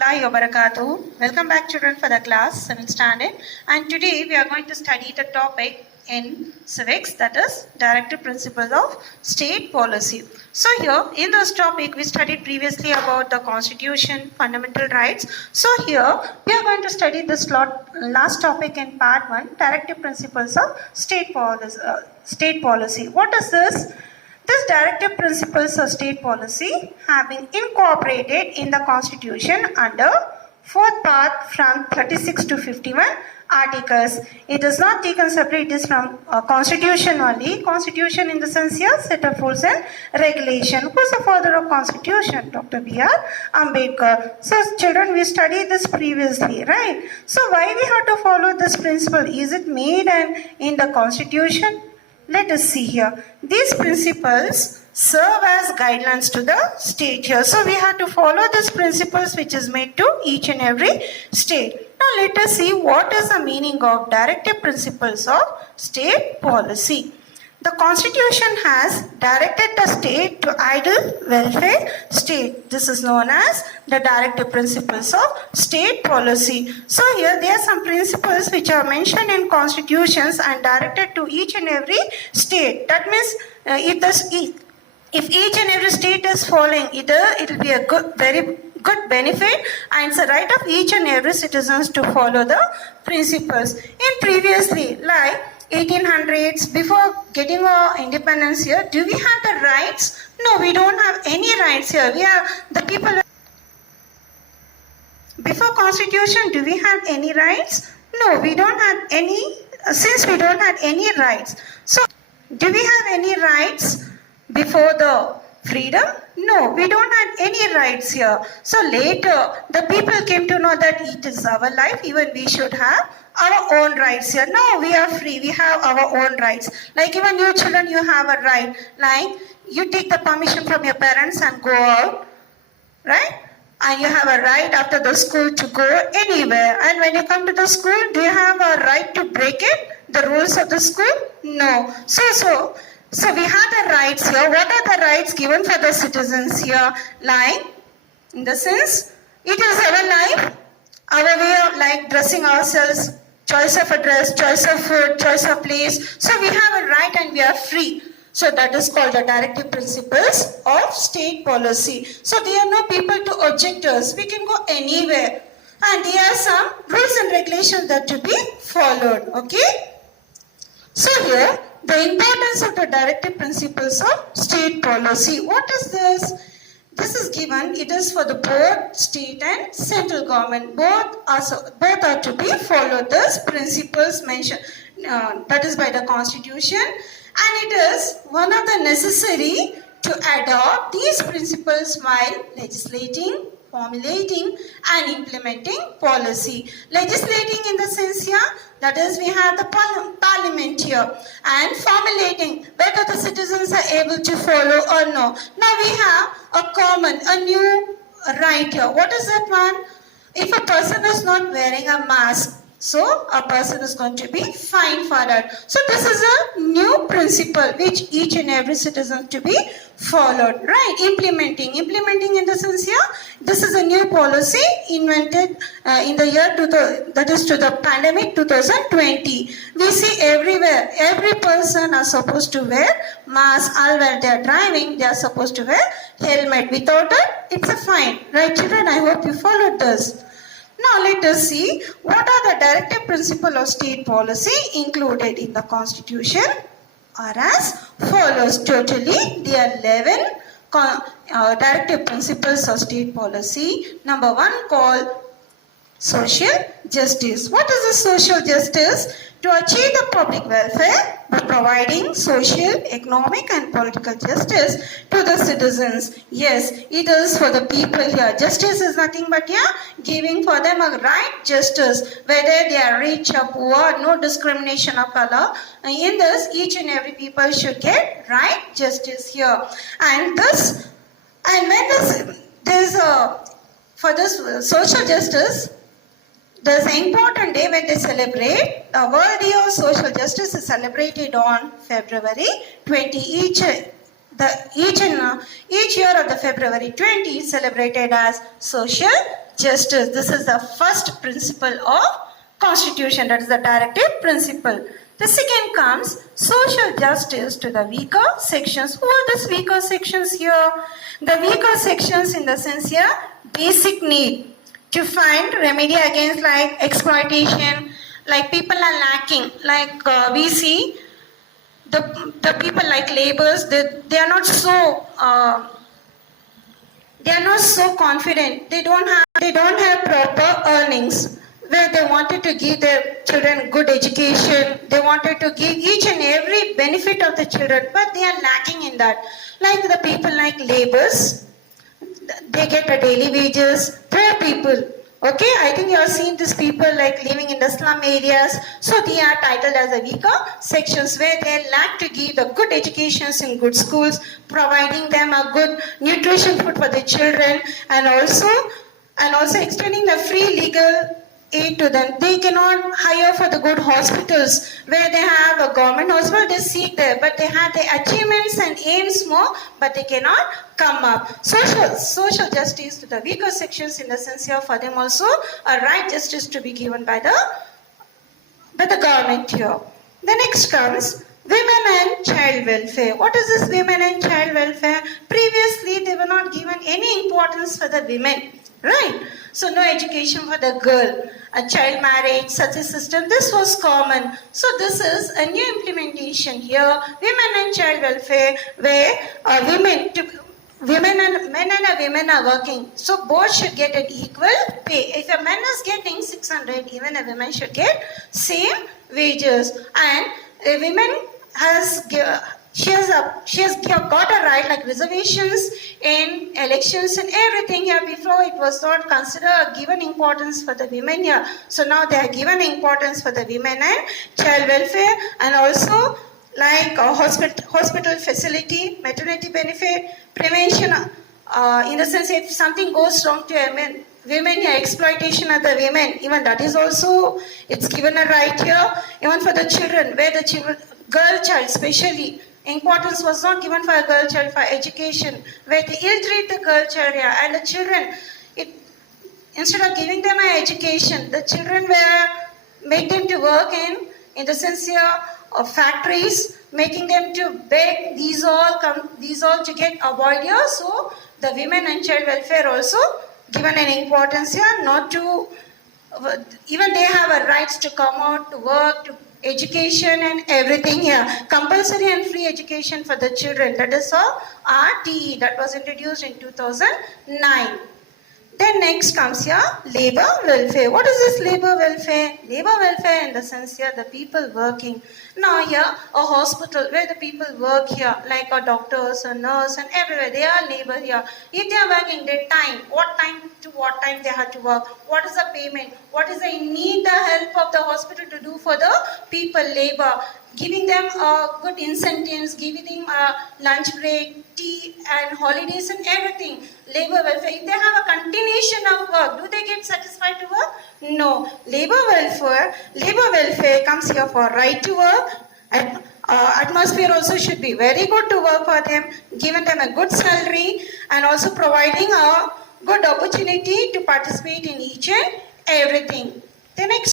warahmatullahi wabarakatuh. Welcome back children for the class 7th standard, and today we are going to study the topic in civics, that is directive principles of state policy. So here in this topic we studied previously about the constitution, fundamental rights. So here we are going to study this last topic in part 1, directive principles of state policy. What is this? These directive principles of state policy have been incorporated in the Constitution under 4th part from 36 to 51 articles. It is not taken separate, it is from Constitution only. Constitution in the sense here, set of rules and regulation. Who is the father of Constitution? Dr. B.R. Ambedkar. So children, we studied this previously, right? So why we have to follow this principle? Is it made in the Constitution? Let us see here. These principles serve as guidelines to the state here. So we have to follow these principles which is made to each and every state. Now let us see what is the meaning of directive principles of state policy. The Constitution has directed the state to ideal welfare state. This is known as the directive principles of state policy. So here there are some principles which are mentioned in constitutions and directed to each and every state. That means if each and every state is following it will be a very good benefit, and it's a right of each and every citizens to follow the principles. In previously, like 1800s, before getting our independence here, do we have the rights? No, we don't have any rights here. We are the people. Before Constitution, do we have any rights? No, we don't have any, since we don't have any rights. So, do we have any rights before the freedom? No, we don't have any rights here. So later, the people came to know that it is our life, even we should have our own rights here. No, we are free, we have our own rights. Like even you children, you have a right. Like you take the permission from your parents and go out, right? And you have a right after the school to go anywhere. And when you come to the school, do you have a right to break it? The rules of the school? No. So we have the rights here. What are the rights given for the citizens here? Like, in the sense, it is our life, our way of like dressing ourselves, choice of a dress, choice of food, choice of place. So we have a right and we are free. So that is called the directive principles of state policy. So there are no people to object us. We can go anywhere. And there are some rules and regulations that to be followed. Okay? So here, the importance of the directive principles of state policy. What is this? This is given, it is for the both state and central government. Both are to be followed. These principles mentioned, that is by the Constitution. And it is one of the necessary to adopt these principles while legislating, formulating and implementing policy. Legislating in the sense here, that is we have the parliament here, and formulating whether the citizens are able to follow or no. Now we have a new right here. What is that one? If a person is not wearing a mask, so a person is going to be fined for that. So this is a new principle which each and every citizen to be followed, right? Implementing in the sense here, this is a new policy invented in the year that is to the pandemic 2020. We see everywhere, every person are supposed to wear mask, all while they are driving, they are supposed to wear helmet. Without it, it's a fine, right children? I hope you followed this. Now let us see what are the directive principles of state policy included in the Constitution are as follows. Totally, there are 11 directive principles of state policy. Number 1 called social justice. What is the social justice? To achieve the public welfare by providing social, economic and political justice to the citizens. Yes, it is for the people here. Justice is nothing but giving for them a right justice, whether they are rich or poor, no discrimination of color. In this, each and every people should get right justice here. And for this social justice, there's an important day when they celebrate. The World Day of Social Justice is celebrated on February 20 each each year of the February 20 is celebrated as social justice. This is the first principle of Constitution, that is the directive principle. The second comes social justice to the weaker sections. Who are these weaker sections here? The weaker sections in the sense here, basic need to find remedy against like exploitation, like people are lacking, like we see the people like laborers, they are not so confident. They don't have proper earnings, where they wanted to give their children good education. They wanted to give each and every benefit of the children, but they are lacking in that. Like the people like laborers, they get a daily wages. Poor people, okay, I think you have seen these people like living in the slum areas. So they are titled as the weaker sections, where they lack to give the good educations in good schools, providing them a good nutrition food for the children, and also extending the free legal aid to them. They cannot hire for the good hospitals, where they have a government hospital, they seek there, but they have the achievements and aims more, but they cannot come up. Social justice to the weaker sections, in the sense here, for them also a right justice to be given by the government here. The next comes women and child welfare. What is this women and child welfare? Previously, they were not given any importance for the women, right? So no education for the girl, a child marriage, such a system, this was common. So this is a new implementation here, women and child welfare, where men and women are working. So both should get an equal pay. If a man is getting 600, even a woman should get same wages. And a woman she has got a right, like reservations in elections and everything here. Before it was not considered given importance for the women here. So now they are given importance for the women and child welfare, and also like a hospital facility, maternity benefit, prevention, in the sense if something goes wrong to women here, exploitation of the women, even that is also, it's given a right here. Even for the children, where the girl child especially, importance was not given for a girl child for education, where they ill-treat the girl child here, and the children, instead of giving them an education, the children make them to work in the sense here of factories, making them to beg. These all to get avoid here. So the women and child welfare also given an importance here, not to, even they have a rights to come out to work, to education and everything here. Compulsory and free education for the children. That is all RTE, that was introduced in 2009. Then next comes here labor welfare. What is this labor welfare? Labor welfare in the sense here, the people working. Now here a hospital where the people work here, like a doctors, a nurse, and everywhere, they are labor here. If they are working, their time, what time to what time they have to work, what is the payment, what is they need the help of the hospital to do for the people, labor, giving them good incentives, giving them lunch break, tea and holidays and everything. Labor welfare, if they have a continuation of work, do they get satisfied to work? No. Labor welfare comes here for right to work. And atmosphere also should be very good to work for them, giving them a good salary, and also providing a good opportunity to participate in each and everything. The next